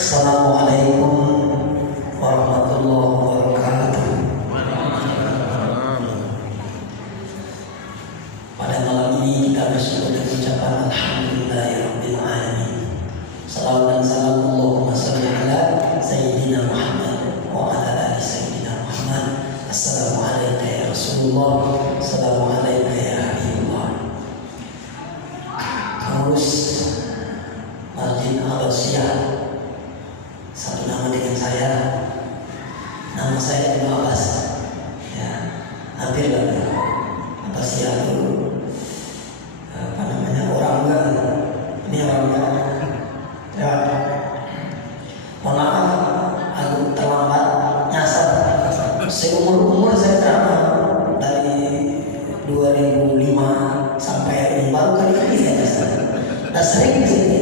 Assalamualaikum warahmatullahi wabarakatuh. Pada malam ini kita bersyukur dengan ucapan alhamdulillahirabbil alamin. Salawat dan salam Allahumma shalli ala sayyidina Muhammad wa ala ali sayyidina Muhammad. Assalamualaikum ya Rasulullah, assalamualaikum ya Habibullah. Harus Marjin Al-Siyah, satu nama dengan saya, nama saya Ibnu Abbas, ya, hampir lah ya. Abbasiyah itu apa namanya, orang enggak, ini orang enggak, ya. Mohon maaf, aku terlambat nyasar. Seumur saya drama dari 2005 sampai hari ini baru kali ini saya nyasar. Dan sering di sini.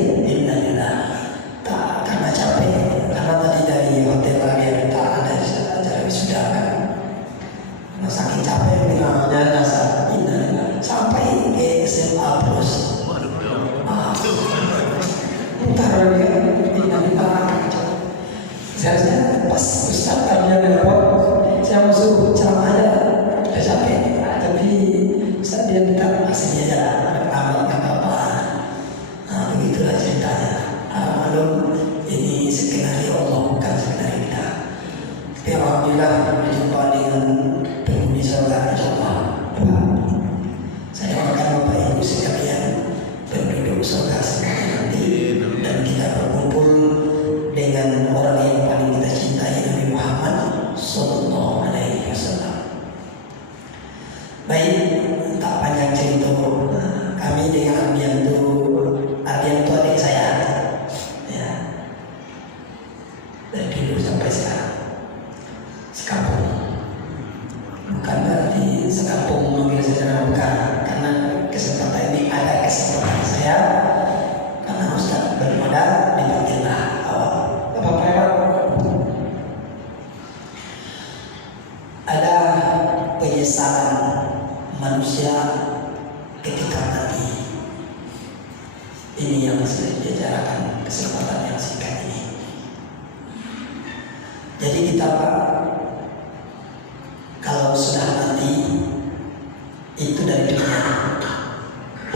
Karena capek, karena tadi dari hotel lagi tak ada acara wisuda kan. Nah, saking capek bilang jangan dasar sampai ke SMA plus. Ntar dia di tangan. Saya pas Ustaz tanya telepon, saya mau suruh ceramah aja, udah capek. Tapi Ustaz dia minta aslinya aja, amal nggak apa-apa. Nah, begitulah ceritanya. Alhamdulillah, ini skenario Allah, bukan skenario kita. Tapi alhamdulillah berjumpa dengan penghuni surga, insyaallah. Saya doakan Bapak Ibu sekalian penduduk surga semuanya nanti, dan kita berkumpul dengan orang yang paling kita cintai, Nabi Muhammad sallallahu alaihi wasallam. Baik, tak panjang cerita, kami dengan Ardian itu adik saya. Dari dulu sampai sekarang sekampung, bukan berarti sekampung memanggil saya bukan, karena kesempatan ini ada kesempatan saya, karena Ustaz belum ada, dipanggillah awal. Bapak-bapak, ada penyesalan manusia ketika mati. Ini yang saya bicarakan kesempatan yang singkat ini. Jadi kita Pak, kalau sudah mati itu dari dunia.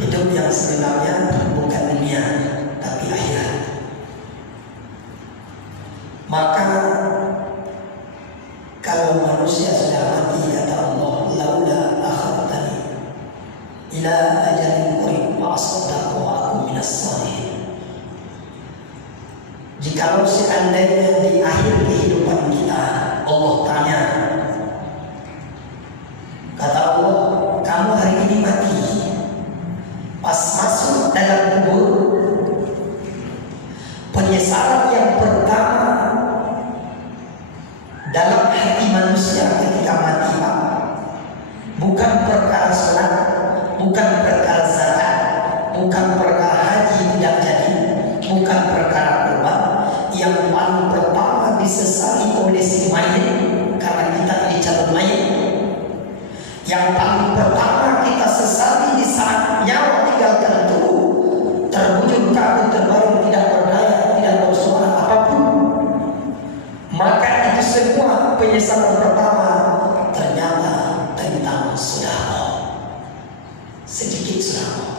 Hidup yang sebenarnya bukan dunia, tapi akhirat. Maka kalau manusia sudah mati, kata Allah, laula akhartani ila ajalin qarib wa asaddaqu wa akun minas shalihin. Jikalau seandainya di akhir kehidupan kita Allah tanya, kata Allah, kamu hari ini mati, pas masuk dalam kubur, penyesalan yang pertama dalam hati manusia ketika mati Pak, bukan perkara salat, bukan perkara zakat, bukan perkara haji tidak jadi, bukan perkara kurban. Yang paling pertama disesali oleh si mayit, karena kita ini calon mayit. Yang paling pertama kita sesali di saat nyawa tinggalkan tubuh, terbujur kabut, terbaring, tidak berdaya, tidak bersuara apapun. Maka itu semua penyesalan pertama ternyata tentang sudah mau, sedikit sudah mau.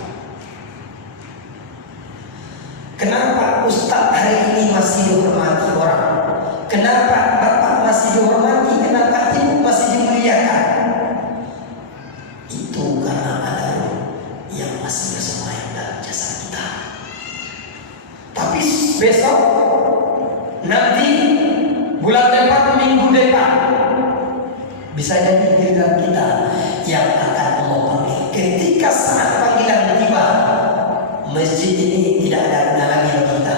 Kenapa Ustaz hari ini masih dihormati orang? Kenapa Bapak masih dihormati? Kenapa Ibu masih dimuliakan? Itu karena ada yang masih bersemayam dalam jasad kita. Tapi besok, nanti, bulan depan, minggu depan, bisa jadi giliran kita yang akan Allah panggil. Ketika saat panggilan tiba, masjid ini tidak ada guna lagi bagi kita.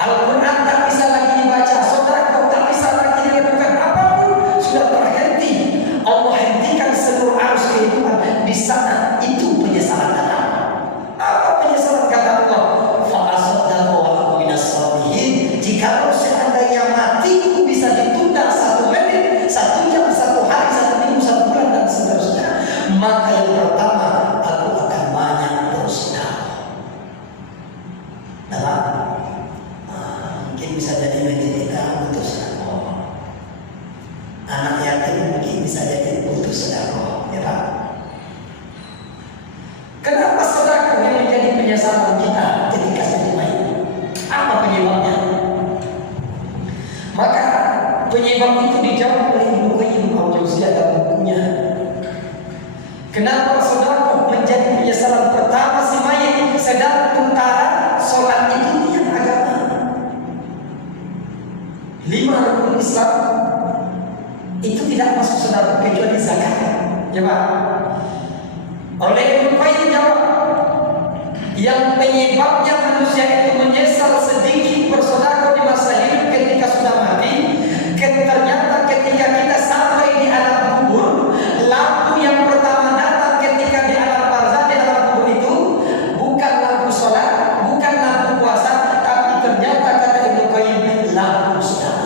Al-Quran tak bisa lagi dibaca, saudara tak bisa lagi dilakukan, apapun sudah terhenti. Allah hentikan seluruh arus kehidupan di sana. Itu penyesalan datang. Apa penyesalan kata Allah? Fa'asaddaqu wa aku minas shalihin. Jikalau seandainya matiku bisa ditunda 1 menit, 1 jam, 1 hari, 1 minggu, 1 bulan dan seterusnya, maka yang pertama aku akan banyak bersedekah. Kenapa saudara menjadi penyesalan pertama si mayit? Sedang tentara sholat itu tiang agama. 5 rukun Islam itu tidak masuk saudara kecuali zakat. Ya Pak. Oleh Ibnu Qayyim jawab, yang penyebabnya manusia itu menyesal sedikit bersedekah di masa hidup ketika sudah mati, ternyata ketika kita sampai di alam kubur, lampu yang pertama datang ketika di alam barzah, di alam kubur itu bukan lampu sholat, bukan lampu puasa, tapi ternyata kata Ibnu Qayyim lampu sedekah.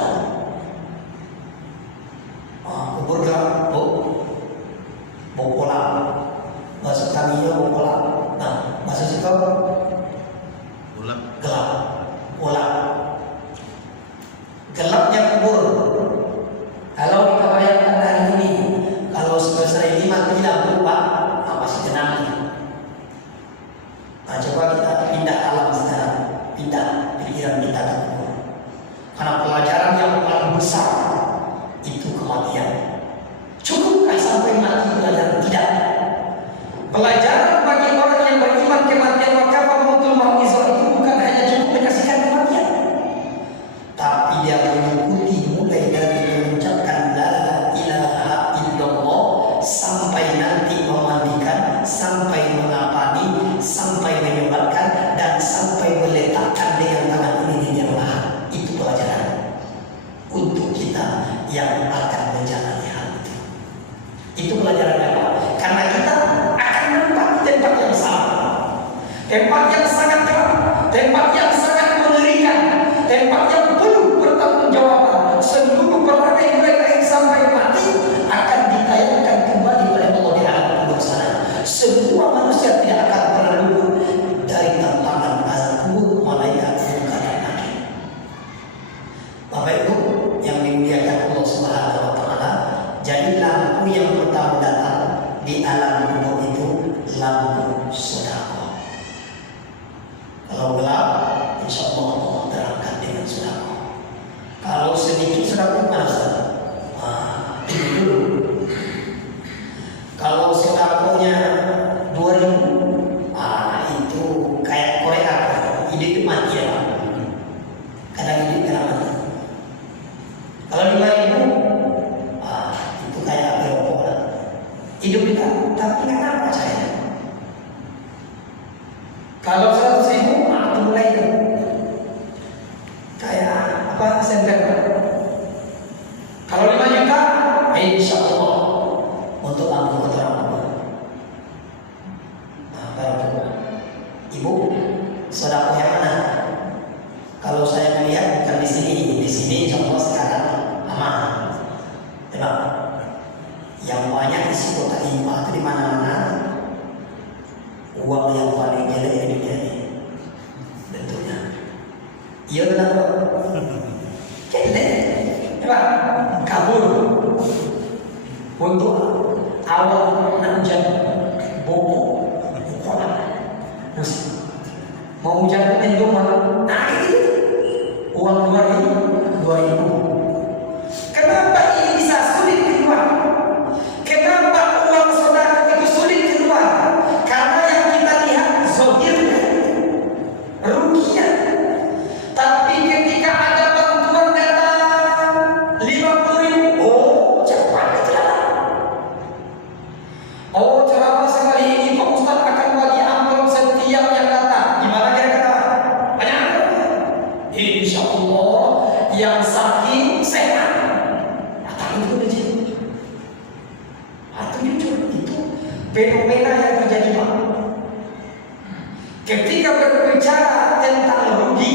Kubur gelap, bokola, bahasa kami bokola. Nah, bahasa situ gelap, bola. Gelapnya kubur. Kalau kita bayangkan hari ini, kalau selesai 5 tidak berubah, masih tenang. Nah, coba kita pindah alam sekarang, pindah pikiran kita ke kubur. Karena pelajaran yang paling besar itu kematian. Cukupkah sampai mati belajar? Tidak. Pelajaran bagi orang yang beriman kematian, maka pemukul mau'izah itu bukan hanya cukup menyaksikan kematian, tapi dia mengikuti mulai dari mengucapkan la ilaha illallah sampai nanti memandikan, sampai mengapani, sampai menyolatkan, dan sampai meletakkan dengan tangan ini di yang lahat. Itu pelajaran untuk kita yang akan menjalani hal itu. Itu pelajarannya Pak. Karena kita akan menempati tempat yang sama, tempat yang sangat gelap, tempat yang sangat mengerikan, tempat yang penuh pertanggungjawaban. Seluruh perangai mereka yang sampai mati akan ditayangkan kembali oleh Allah di alam kubur sana. Semua manusia tidak akan pernah luput dari tantangan azab kubur, malaikat munkar dan nakir. Bapak Ibu yang dimuliakan Allah Subhanahu wa taala, jadi lampu yang pertama datang di alam kubur itu lampu sedekah. Kalau gelap, insya Allah Allah terangkan dengan sedekah. Kalau sedikit sedekah mana sedekah? Dulu. Kalau sedekahnya 2.000, itu kayak Korea, hidup mati ya. Kadang hidup kadang mati. Kalau 5.000, itu kayak api rokok lah. Hidup kita, tapi nggak apa saya. Kalau 100.000, itu mulai kayak apa senter. Kalau 5 juta, insya Allah untuk lampu keterangan. Nah, para ibu, sedekah yang mana? Kalau saya melihat bukan di sini insya Allah sekarang aman. Coba. Yang banyak isi kota Lima itu di mana-mana uang yang paling jelek di dunia ini bentuknya. Iya benar kok. Jelek. Coba kabur untuk awal hujan boko musik mau hujan mendung malam. Nah itu uang 2.000. Kenapa ini bisa sulit keluar? Kenapa uang saudara itu sulit keluar? Karena yang kita lihat zahirnya, ruginya. Tapi ketika ada bantuan datang 50.000, cepat ceramah. Ceramah sekali ini Pak Ustaz akan bagi amplop setiap yang datang. Gimana kira-kira? Banyak. Insya Allah yang sakit sehat. Itu rezeki. Atau jujur itu fenomena yang terjadi Pak. Ketika berbicara tentang rugi,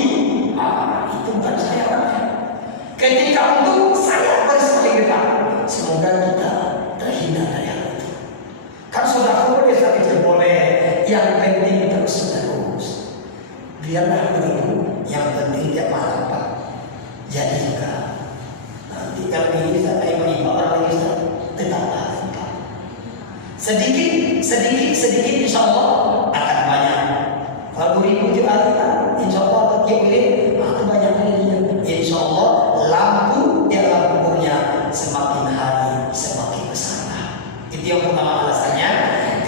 itu bukan saya orangnya. Ketika untuk saya bersama kita, semoga kita terhindar dari hal itu. Kan sudah boleh sakit boleh, yang penting terus. Biarlah begitu, yang penting dia malam Pak. Jadi juga nanti kalau ini saya menimpa orang lagi tetaplah sedikit insya Allah akan banyak. Kalau 2.000 juga insya Allah itu banyak lagi. Insya Allah lampu di alam kuburnya semakin hari semakin besar. Itu yang pertama alasannya.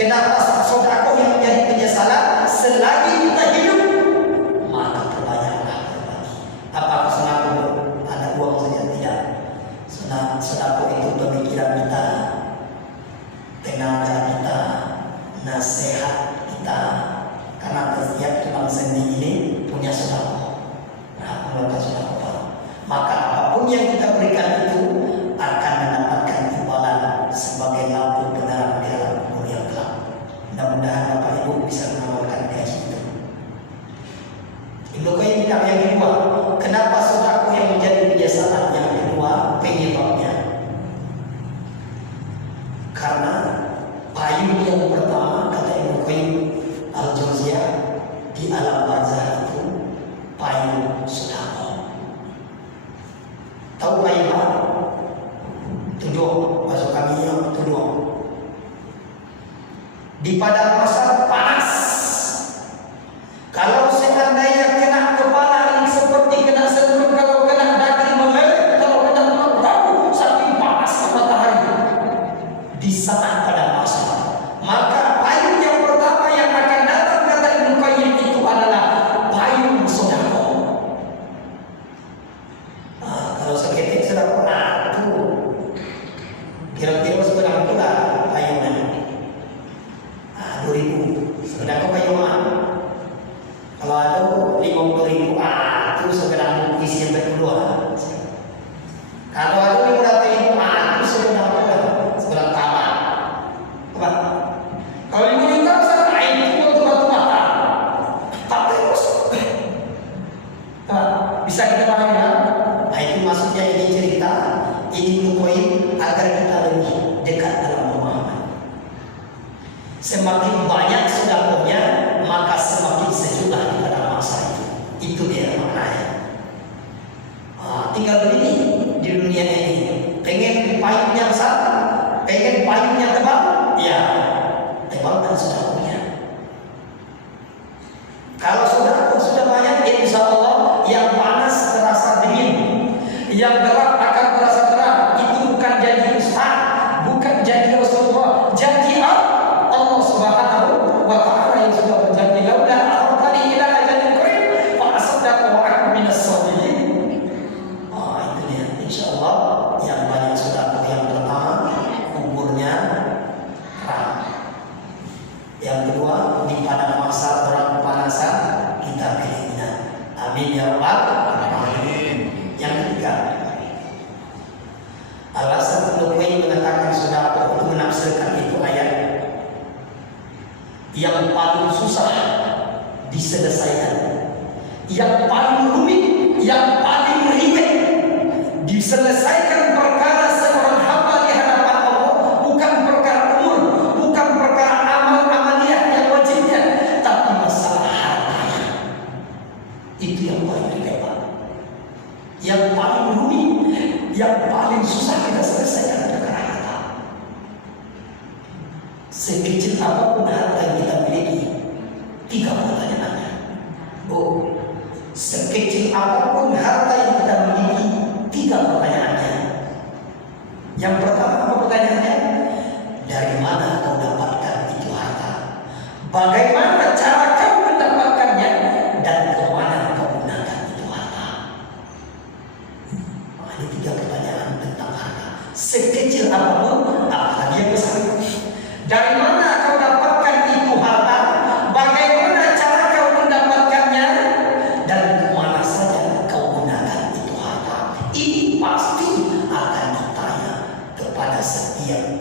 Kenapa sedekah yang menjadi penyesalan selagi kita hidup? Maka perbanyaklah berbagi. Apakah sedekah ada uang saja? Tidak. Sedekah itu pemikiran kita, tenaga kita, nasihat kita. Karena setiap tulang sendi ini punya sedekah. Mengeluarkan sedekah. Maka apapun yang kita berikan itu akan mendapatkan imbalan sebagai lampu penerang di dalam kubur yang gelap. Mudah-mudahan Bapak Ibu bisa mengamalkan gaji itu. Ibnu Qayyim bilang yang kedua, kenapa sedekah yang menjadi kebiasaan? Yang kedua, penyebabnya. Karena payung yang pertama, kata Ibnu Qayyim Al-Jauziyah, di alam barzah itu payung sedekah. Tahu payung apa? Tudung, bahasa kami yang tudung. Di padang pasar panas. Kalau seandainya kena kepala ini seperti kena sentuh, kalau kena daging meleleh, kalau kena tahu saking panas matahari. Di saat padang pasar, maka payung yang pertama yang akan datang kata Ibnu Qayyim itu adalah payung sedekah. Kalau seketik sedekah, kira-kira sebenarnya itu lah payungnya. 2.000 sedekah payung mana? Kalau ada 50.000, itu sebenarnya isi yang kedua. Kalau ada 500.000, itu sebenarnya tamat. Apa? Kalau 5 juta saya itu untuk batu mata. Tak terus. Bisa kita pahami ya? Nah itu maksudnya ini cerita, ini poin agar kita lebih dekat dalam pemahaman. Semakin banyak sedekahnya, maka semakin sejuklah di pada masa itu. Itu dia maknanya. Tinggal begini di dunia ini. Pengen payungnya besar, pengen payungnya tebal, ya tebalkan sedekahnya. Kalau sedekah sudah banyak, insya Allah yang panas terasa dingin, yang gelap akan terasa terang. Itu bukan janji ustaz, bukan janji Rasulullah, janji Allah Subhanahu wa ta'ala yang sudah berjanji, laula akhartani ila ajalin qarib fa asaddaqu wa akun minas shalihin. Itu dia insyaallah yang banyak sedekah. Yang pertama kuburnya terang. Yang kedua di padang masa orang kepanasan kita pilihnya. Amin ya rabbal alamin. Yang ketiga, alasan Ibnu Qayyim mengatakan sedekah untuk menafsirkan itu ayat yang paling susah diselesaikan, yang paling rumit, yang paling ribet diselesaikan perkara seorang hamba di hadapan Allah, bukan perkara umur, bukan perkara amal-amaliyah yang wajibnya, tapi masalah hartanya. Itu yang paling ribet, yang paling rumit, yang paling susah kita selesaikan perkara harta. Sekecil apapun harta yang kita miliki, 3 pertanyaannya. Sekecil apapun harta yang kita miliki, 3 pertanyaannya. Yang pertama apa pertanyaannya? Dari mana kau dapatkan itu harta? Bagaimana cara kau mendapatkannya? Dan kemana kau gunakan itu harta? Ini 3 pertanyaan tentang harta. Sekecil apapun, apalagi yang besar. Dari mana kau dapatkan itu harta? Bagaimana cara kau mendapatkannya? Dan kemana saja kau gunakan itu harta? Ini pasti akan ditanya kepada setiap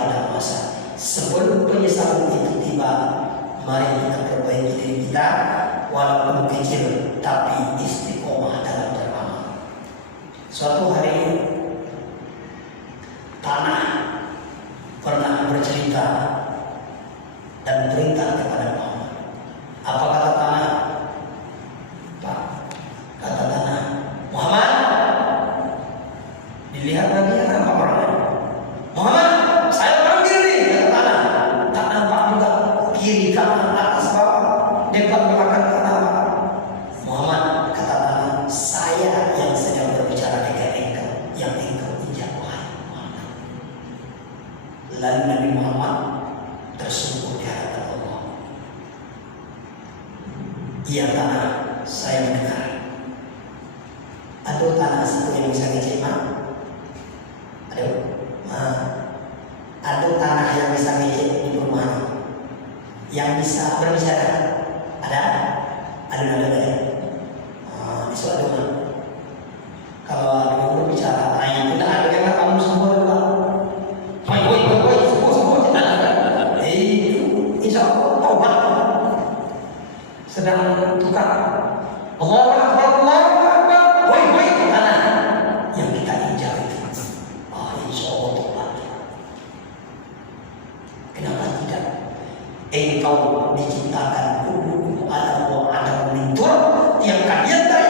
pada masa sebelum penyesalan itu tiba. Mari kita perbaiki diri kita, walaupun kecil tapi istiqomah dalam beramal. Suatu hari tanah pernah bercerita dan perintah kepada Muhammad. Apa kata tanah? Pak, kata tanah, Muhammad, dilihat lagi nampak orang. Muhammad, saya panggil nih, kata tanah. Tak nampak juga kiri kanan atas bawah depan belakang tak nampak. Muhammad, kata tanah, saya yang sedang berbicara dengan engkau, yang engkau injak, wahai Muhammad. Lalu Nabi Muhammad tersungkur di hadapan Allah. Iya tanah, saya mendengar. Aduh tanah satu yang bisa ngecek mah. Aduh tanah yang bisa ngecek di perumahan, yang bisa berbicara. Ada? Ada. Itu ada mah. Kalau ada berbicara, yang tidak ada yang kamu semua juga. Woi, semua jangan. Insya Allah taubat. Sedang tukar. Allahu Akbar. Woi, tanah yang kita injak itu. Insya Allah taubat. Kenapa tidak? Engkau diciptakan kullukum Adam wa Adam min turab. Yang kalian dari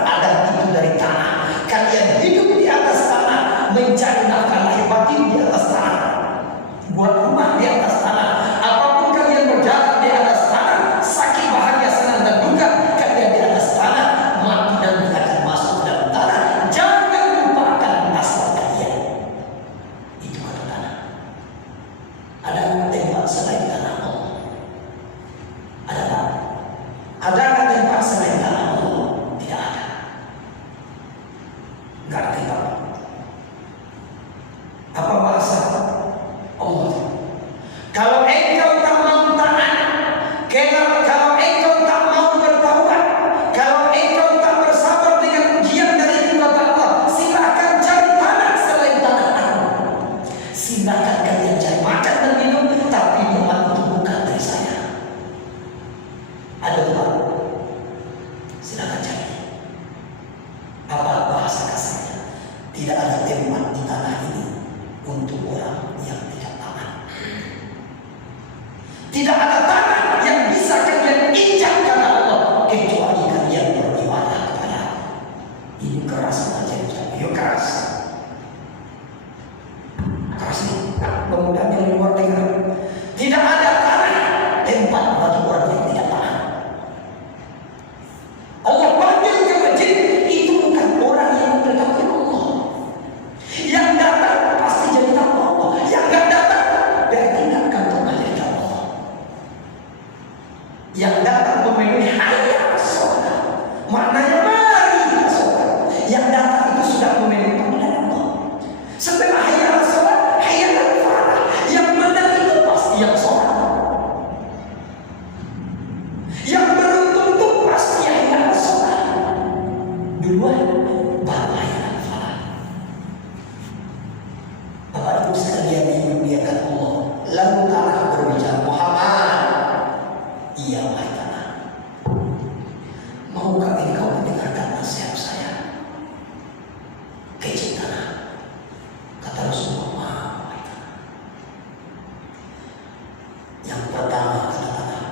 Adam itu dari tanah. Kalian hidup di atas tanah, mencari nafkah lahir batin di atas tanah, buat rumah di atas tanah. Apapun kalian berjalan di atas tanah, sakit, bahagia, senang dan duka, kalian di atas tanah, mati dan akan masuk ke dalam tanah. Jangan lupakan asal kalian. Itu kata tanah. Ada tempat selain tanah Allah? Ada tak? Adakah tempat selain tanah Allah? Tidak ada. Enggak ada tempat. Apa bahasa Allah? Kalau engkau tak mau taat, kalau engkau tak mau bertaubat, kalau engkau tak bersabar dengan ujian dari keluarga Allah, silakan cari tanah selain tanah Allah. Silakan kalian cari makan dan minum, tapi nikmat itu bukan dari saya. Ada Tuhan. Silakan cari. Apa bahasa kasarnya? Tidak ada tempat di tanah ini untuk orang yang tidak taat. Tidak ada tanah yang bisa kalian injak kata Allah kecuali kalian beribadah kepada Allah. Ini keras saja, yuk keras. Keras ini, mudah-mudahan yang luar dengar. Tidak ada tanah tempat bagi orang yang tidak taat. Allah panggil ke masjid, itu bukan orang yang mendekati Allah. Yang datang pasti jadi tamu Allah. Yang gak datang berarti gak akan pernah jadi tamu Allah. Yang datang memenuhi hayya as-shalah, maknanya mari as-shalah. Yang datang itu sudah memenuhi panggilan Allah. Setelah hayya as-shalah, hayya al-falah. Yang mana itu pasti yang sholat. Yang beruntung itu pasti hayya as-shalah. Duluan baru hayya al-falah. Bapak Ibu sekalian dimuliakan Allah. Lalu tanah berbicara, Muhammad, iya wahai tanah, maukah engkau mendengarkan nasihat saya? Kecil tanah, kata Rasulullah, wahai tanah. Yang pertama kata tanah,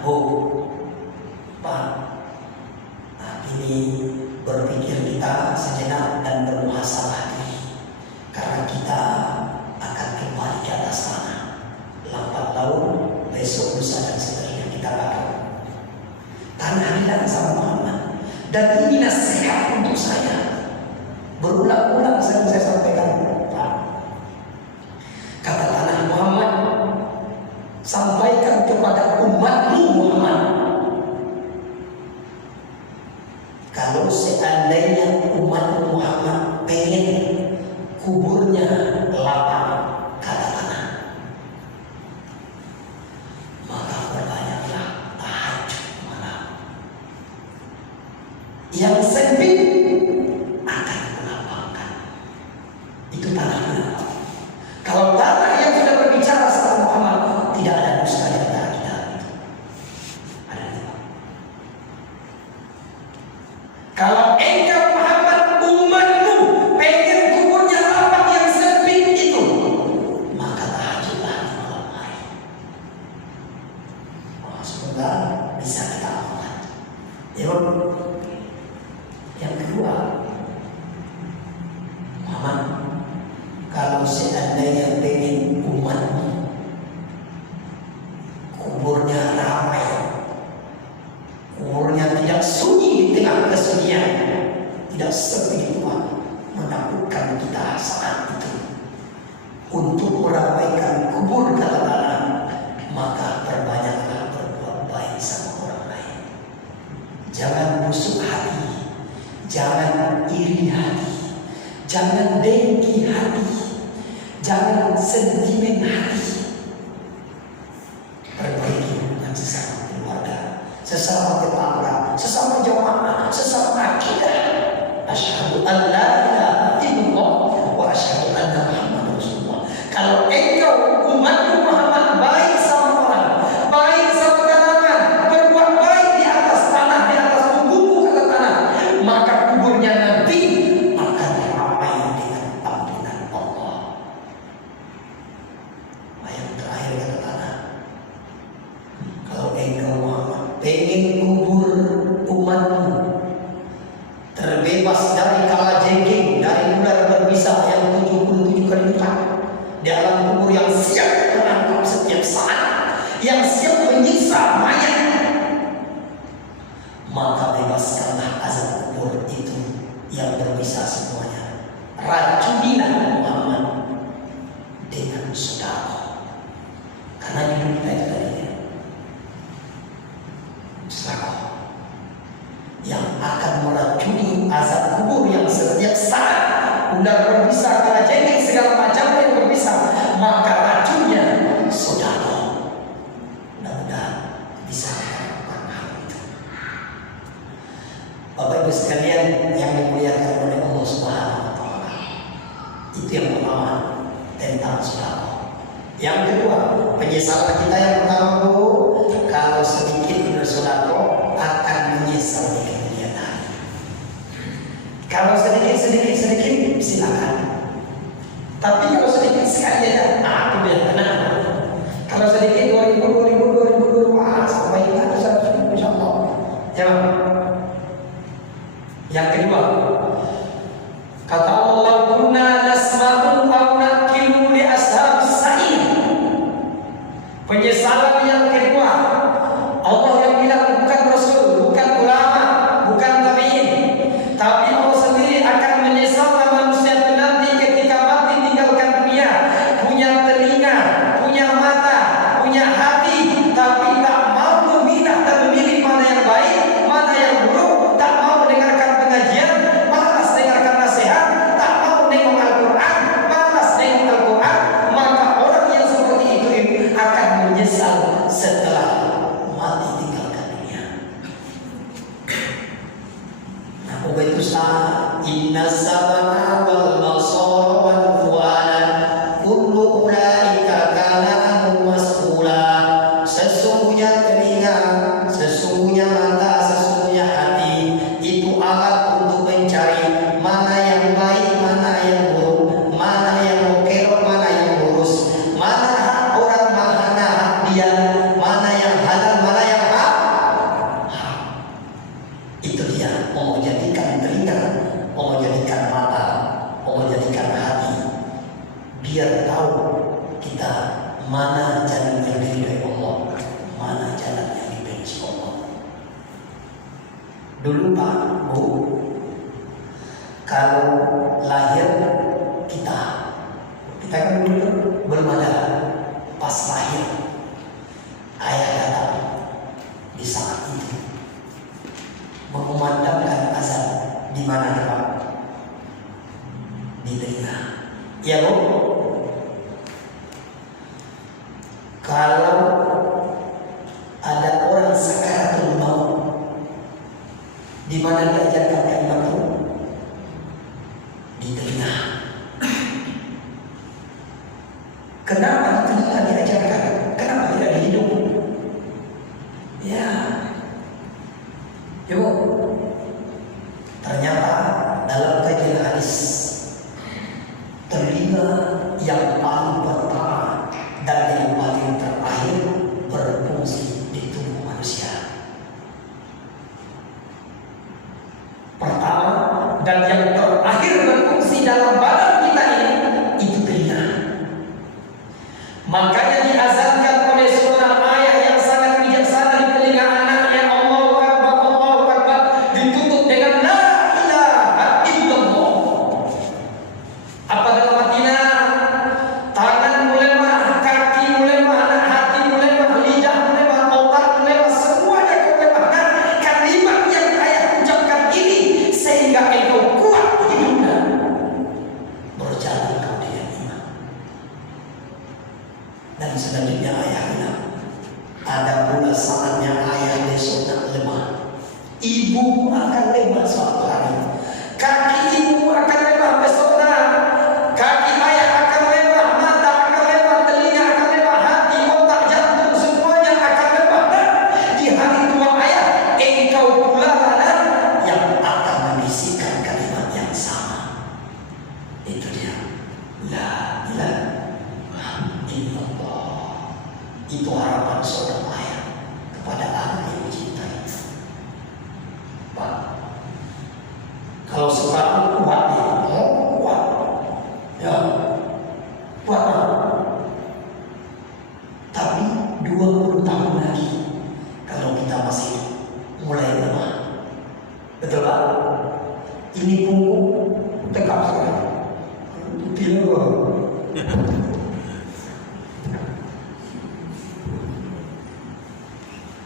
Pak, ini berpikir kita sejenak dan bermuhasabah diri, karena kita akan kembali ke atas tanah. Lambat laun, besok, lusa dan seterusnya kita bakal. Tanah hilang sama Muhammad. Dan ini nasihat untuk saya. Berulang-ulang saya sampaikan, Pak. Kata tanah Muhammad, sampaikan kepada umatmu Muhammad, kalau seandainya umat Muhammad pengen kuburnya lapang, kata tanah, maka berbanyaklah tahajud malam. Yang sempit akan melapangkan. Itu tanah. Kalau tanah yang sudah berbicara yang pengen umatmu kuburnya ramai, kuburnya tidak sunyi di tengah kesunyian, tidak sepi. Tuhan menakutkan kita saat itu. Untuk meramaikan kubur katakanlah, maka perbanyaklah berbuat baik sama orang lain. Jangan busuk hati, jangan iri hati, jangan dengki hati, jangan sentimen hati. Perbaiki hubungan sesama keluarga, sesama tetangga, sesama jamaah, sesama akidah. Asyhadu an la ilaha illallah wa asyhadu anna Muhammadar Rasulullah. Kalau engkau umat Muhammad baik sama orang, baik sama tanaman, berbuat baik di atas tanah, di atas bumbu kata tanah, maka kuburnya nanti akan ramai dengan ampunan Allah. Ayat terakhir kata tanah. Kalau engkau Muhammad pengen kubur umatmu terbebas dari kalajengking, dari ular berbisa yang 77 kali lipat, dalam kubur yang siap menangkap setiap saat, yang siap menyiksa mayat, maka bebaskanlah azab kubur itu yang berbisa semuanya. Racunilah Muhammad dengan sedekah, karena hidup kita itu tadinya sedekah yang akan meracuni azab kubur yang setiap saat ular berbisa, kalajengking, segala macam yang berbisa, maka racunnya sedekah. Mudah-mudahan bisa melakukan hal itu. Bapak Ibu sekalian yang dimuliakan oleh Allah Subhanahu wa Ta'ala, itu yang pertama tentang sedekah. Yang kedua, penyesalan kita yang pertama, Bu, kalau sedikit bersedekah akan menyesal di kemudian hari. Kalau sedikit silakan. Tapi kalau sedikit sekali ya, itu biar tenang. Kalau sedikit 2000, sampai kita bisa insyaallah. Ya, Bang. Yang kedua, kata Allah, kunna nasma'u aw naqilu li ashabis sa'ir. Penyesalan yang kedua, Allah yang bilang bukan Rasul, bukan ulama, bukan tabi'in, tapi Allah sendiri akan menyesal manusia itu nanti ketika mati tinggalkan dunia, punya telinga, punya mata, punya hati, tapi tak mau memilah dan memilih mana yang baik, mana yang buruk, tak mau mendengarkan pengajian, malas dengarkan nasihat, tak mau nengok Al-Quran, malas nengok Al-Quran, maka orang yang seperti itu akan menyesal setelah mati tinggalkan dunia. Nah, itu sah. Inna sabana wal basara wal fu'ala kullu ulaika kana anhu mas'ula. Sesungguhnya telinga, sesungguhnya mata, sesungguhnya hati itu alat untuk mencari mana yang baik, mana yang buruk, mana yang mukerok, mana yang lurus, mana hak orang, mana hak dia, mana yang halal, mana yang hak. Itu dia mau jadikan telinga, mau jadikan mata, mau jadikan hati, biar tahu kita mana jalan yang diridhoi Allah, mana jalan yang dibenci Allah. Dulu Pak, Bu, kalau lahir kita kan dulu belum ada, pas lahir ayah datang di saat itu mengumandangkan azan di mana Pak? Di telinga. Ya Bu. Kalau ada orang sakaratul maut, di mana diajarkan kalimat itu? Di telinga. Kenapa di telinga diajarkan? Kenapa tidak di hidung? Ya. Yuk. Ternyata dalam kajian hadis, telinga yang paling pertama dan yang paling terakhir berfungsi di tubuh manusia. Pertama dan yang terakhir berfungsi dalam badan kita ini, itu telinga. Dan selanjutnya ayah bilang, ada pula saatnya ayah besok nak lemah. Ibu akan lemah suatu hari. Kaki ibu akan lemah besok nak. Kaki ayah akan lemah, mata akan lemah, telinga akan lemah, hati, otak, jantung semuanya akan lemah. Dan di hari tua ayah, engkau pula lah yang akan membisikkan kalimat yang sama. Itu dia. La ilaha illallah. Itu harapan seorang ayah kepada anak yang dicintai. Pak, kalau sekarang kuat ya, kuat, ya, kuat. Tapi 20 tahun lagi, kalau kita masih mulai lemah, betul Pak? Ini punggung tegak sekali. Tidak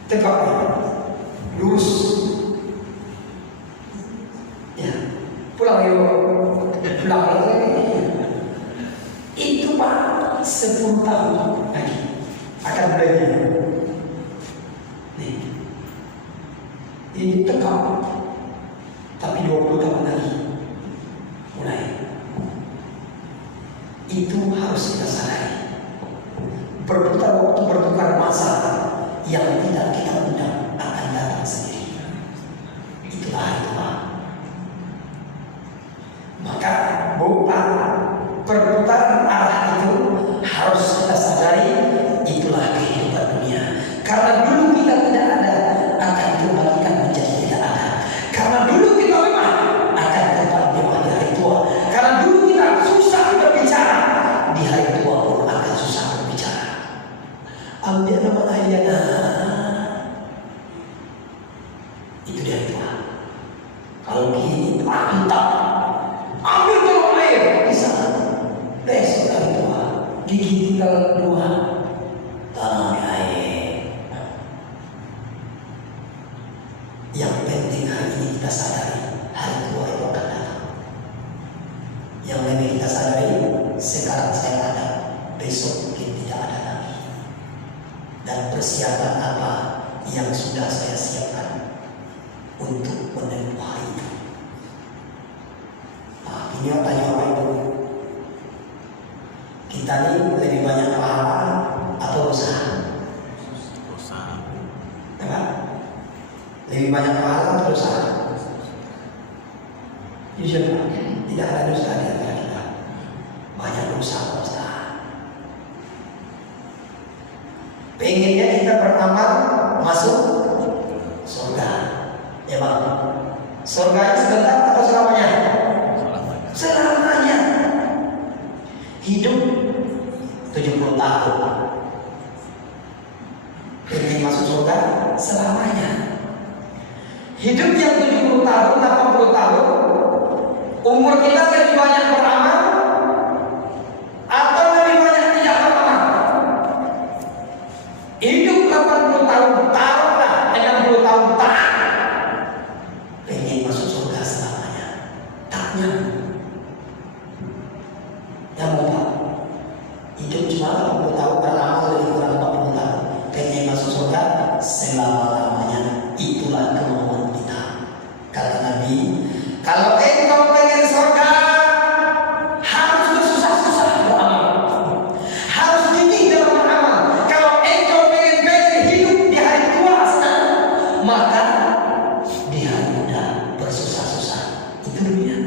tegak, lurus. Ya, pulang yuk, pulang lagi. Itu Pak, 10 tahun lagi akan belajar. Nih, ini tegak, tapi 20 tahun lagi mulai. Itu harus kita sadari. Berputar waktu, bertukar masa yang tidak kita undang akan datang sendiri. Itulah hari tua. Maka bukan perputaran arah itu harus kita sadari. Itulah kehidupan dunia. Karena dulu kita tidak ada, akan dikembalikan menjadi tidak ada. Karena dulu kita lemah, akan kembali lemah di hari tua. Karena dulu kita susah berbicara, di hari tua pun akan susah berbicara. Ambil nama ayana. Itu dia tua. Kalau gini mantap. Ambil tolong air bisa. Besok hari tua, gigi tinggal 2. Tanam air. Yang penting hari ini kita sadari, hari tua itu akan datang. Yang lebih kita sadari, sekarang saya ada, besok mungkin tidak ada lagi. Dan persiapan apa yang sudah saya siapkan untuk menempuh hari itu. Nah, ini tanya Bapak Ibu, kita ini lebih banyak pahala atau dosa? Dosa. Apa? Lebih banyak pahala atau dosa? Jujur Pak, tidak ada dosa di antara kita. Banyak dosa Ustaz. Pengennya kita beramal masuk surga, ya Bang. Surganya sebentar atau selamanya? Selamanya. Hidup 70 tahun. Pengen masuk surga selamanya. Hidup yang 70 tahun, 80 tahun, umur kita lebih banyak beramal atau lebih banyak tidak beramal? Hidup 80 tahun, taruhlah 60 tahun taat. Pengen masuk surga selamanya. Taknya. Yang mau Pak, hidup cuma 80 tahun, beramal lebih kurang 40 tahun. Pengen masuk surga selama-lamanya. Itulah kemauan kita. Kata Nabi, kalau engkau pengen surga, harus bersusah-susah beramal, harus gigih dalam beramal. Kalau engkau pengen hidup di hari tua senang, maka di hari muda bersusah-susah. Itu dunia.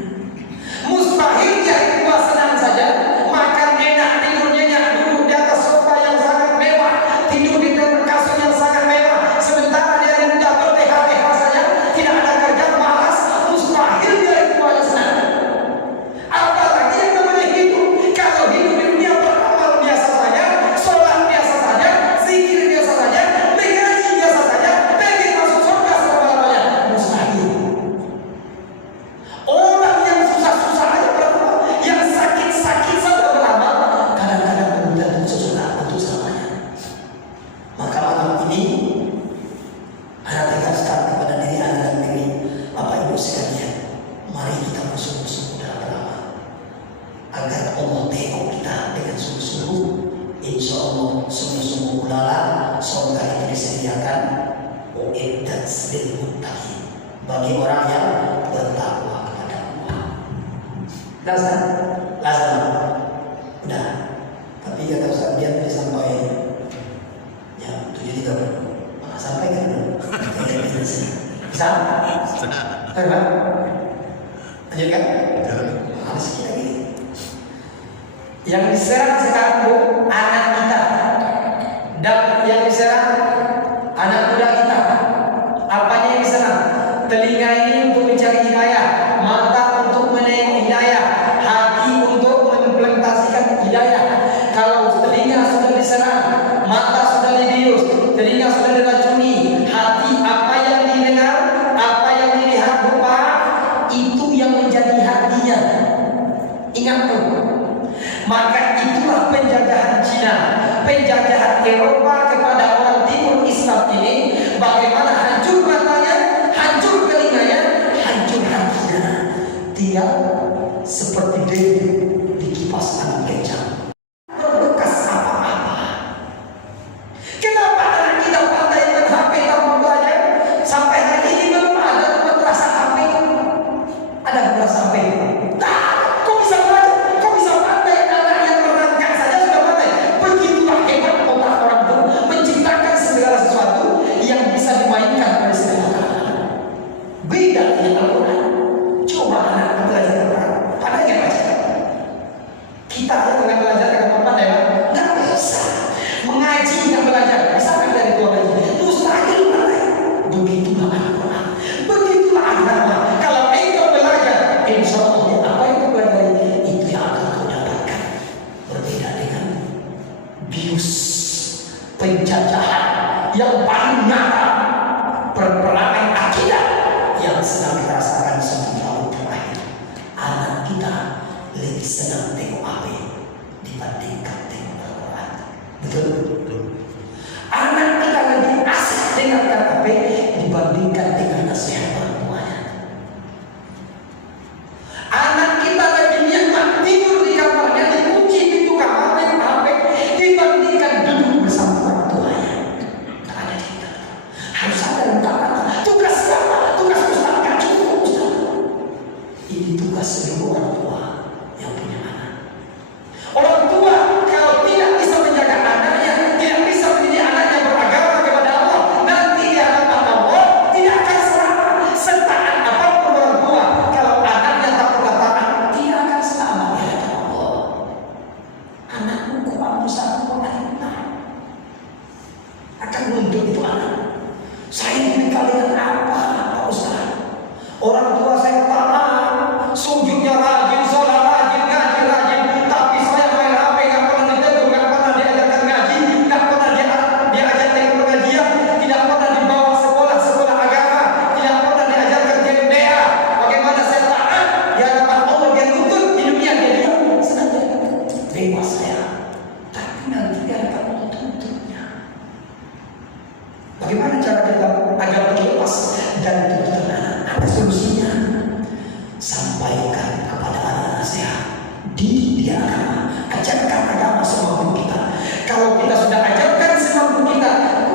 Mustahil di hari tua senang saja, makan enak, tidur nyenyak, duduk di atas sofa yang sangat mewah, tidur di kasur yang sangat mewah, sementara di hari muda berleha-leha saja, tidak ada kerja, malas. Mustahil di hari tua senang. Apalagi yang namanya hidup. Kalau hidup di dunia beramal biasa saja, sholat biasa saja, zikir biasa saja, mengaji biasa saja, pengen masuk surga selama-lamanya, mustahil. Orang yang susah-susah aja beramal, yang sakit-sakit saja beramal, kadang-kadang belum tentu sesudah untuk selamanya. Maka malam ini Anda tegaskan kepada diri Anda dan diri Bapak Ibu sekalian, mari kita bersungguh-sungguh dalam beramal, agar Allah tengok kita dengan sungguh-sungguh insya Allah sungguh-sungguh ulala surga itu disediakan uiddat lil muttaqin, bagi orang yang bertakwa kepada Allah. Lazim. Udah. Tapi kata Ustaz dia tadi sampai jam 7.30. Sampai kan dulu. Bisa? Enggak? Lanjutkan? Harus kita gini. Yang diserang sekarang Bu, anak kita. Dan yang diserang anak muda kita. Apanya yang diserang? Telinga ini untuk mencari hidayah, mata untuk menengok hidayah, hati untuk mengimplementasikan hidayah. Kalau telinga sudah diserang, mata sudah dibius, telinga sudah diracuni, hati apa yang didengar, apa yang dilihat berupa itu yang menjadi hatinya. Ingat tuh. Maka itulah penjajahan Cina, penjajahan Eropa kepada orang timur Islam ini. Bagaimana hancur matanya, hancur telinganya, hancur hatinya. Tinggal seperti debu di kipas angin kencang. Berbekas apa-apa. Kenapa anak kita pandai main HP tanpa belajar? Sampai hari ini belum ada madrasah HP. Ada madrasah HP. Kok bisa belajar? Kok bisa pandai? Anak yang merangkak saja sudah pandai. Begitulah hebat otak orang itu menciptakan segala sesuatu yang bisa dimainkan oleh segala kalangan. Beda dengan Al-Quran. Coba anak belajar Al-Quran, pandai nggak baca? Kita yang belajar agama pandai nggak bisa. Mengaji nggak belajar, bisa nggak dari tua ngaji? Mustahil pandai. Begitulah Al-Quran, begitulah agama. Kalau engkau belajar, insya Allah apa yang kau pelajari itu yang akan kau dapatkan. Berbeda dengan bius penjajahan yang paling nyata, perperangan akidah yang sedang dirasakan selama tahun terakhir. Anak kita lebih senang tengok HP dibandingkan tengok Al-Quran. Betul? Anak kita lebih asik dengarkan HP dibandingkan dengan nasihat orang tuanya. Anak kita lebih nikmat tidur di kamarnya, dikunci pintu kamar dengan HP dibandingkan duduk bersama orang tuanya. Tak ada kita. Harus ada ungkapan. Tugas siapa? Tugas Ustaz. Gak cukup Ustaz. Ini tugas seluruh orang tua yang punya anak. Orang tua kalau tidak bisa menjaga anaknya, tidak bisa mendidik anaknya beragama kepada Allah, nanti di hadapan Allah tidak akan selamat. Setaat apapun orang tua, kalau anaknya tak pernah taat, tidak akan selamat di hadapan Allah. Anakmu kok kamu satu orang akan mundur itu anak. Saya dibekali dengan apa Ustaz? Orang tua saya taat, sujudnya rajin, sholat rajin, ngaji rajin, tapi saya main HP, nggak pernah ditegur, nggak pernah diajarkan ngaji, nggak pernah diajarkan pengajian, tidak pernah dibawa sekolah agama, tidak pernah diajarkan GMDA. Bagaimana saya taat di hadapan Allah, dia tuntut di dunia dia diam, senang dia bebas saya, tapi nanti di hadapan Allah tuntutnya. Bagaimana cara kita agar lepas dan tuntutan anak? Ada solusinya. Sampaikan kepada anak nasihat, didik dia agama, ajarkan agama semampu kita. Kalau kita sudah ajarkan semampu kita,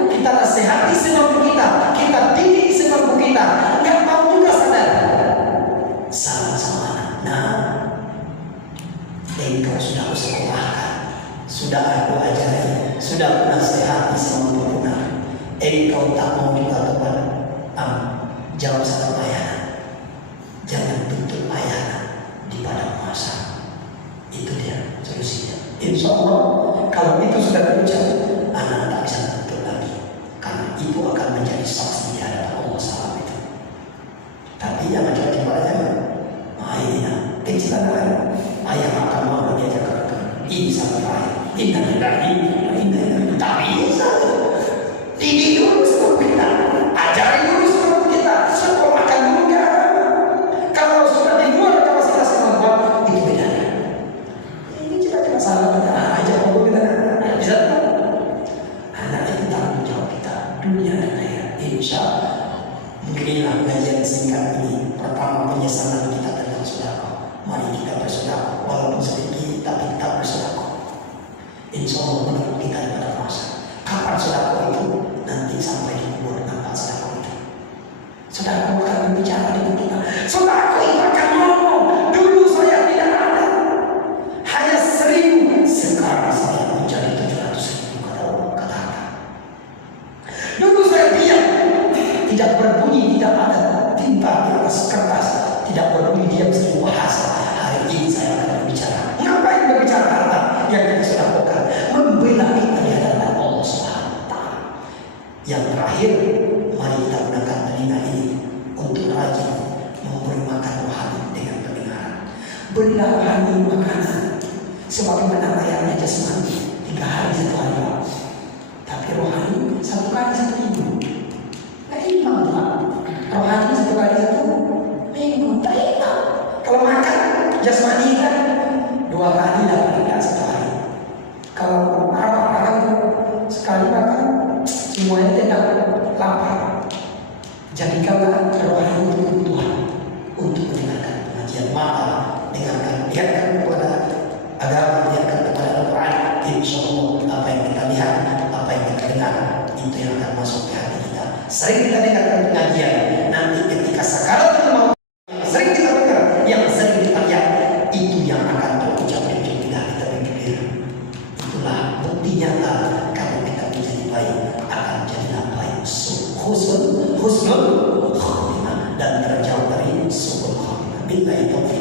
kita nasihati semampu kita didik semampu kita, nggak mau juga sadar. Sama-sama anak. Nah, engkau sudah aku sekolahkan, sudah aku ajari, sudah aku nasihati semampu benar. Engkau tak mau juga teman, jawab satu ayat. Jangan tuntut ayat di padang masa. Itu dia solusinya. Insya Allah kalau itu sudah terucap, anak tak bisa tuntut lagi, karena itu akan menjadi saksi di hadapan Allah salam itu. Tapi jangan coba-coba aja. Ayah kecilan ayah akan mau diajak ini sampai ini tak bisa. Didik dulu sebelum kita, ajari dulu sebelum kita, sekolahkan dulu ke agama. Kalau sudah di luar kapasitas kemampuan, itu bedanya. Ini cuma salah aja kalau kita bisa. Anak itu tanggung jawab kita dunia dan akhirat. Insya Allah. Mungkin inilah pengajian singkat ini. Pertama, penyesalan kita tentang sedekah. Mari kita bersedekah, walaupun sedikit tapi kita bersedekah. Insya Allah. yang kita sedekahkan, membela kita di hadapan Allah Subhanahu wa taala. Yang terakhir, mari kita gunakan telinga ini untuk rajin memberi makan rohani dengan pendengaran. Berilah rohani makanan sebagaimana layaknya jasmani 3 hari 1 hari, tapi rohani 1 kali 1 minggu. Nah, imbang Pak. Rohani 1 kali 1 minggu, tak imbang. Kalau makan jasmani kan 2 kali dapat 1 hari. Kalau orang sekali makan semuanya tidak lapar. Jadikanlah rohani itu kebutuhan untuk mendengarkan pengajian, maka dengarkan, lihatkan kepada agama, lihatkan kepada Al-Quran. Insya Allah apa yang kita lihat, apa yang kita dengar, itu yang akan masuk ke hati kita. Sering kita dengarkan pengajian, nanti ketika sakaratul maut sering kita dengar, yang sering kita lihat, itu yang akan terucap di hati kita. Itulah bukti nyata kalau kita menjadi baik, akan jadilah baik. Husnul khatimah dan terjauh dari su'ul khatimah. Billahi taufiq.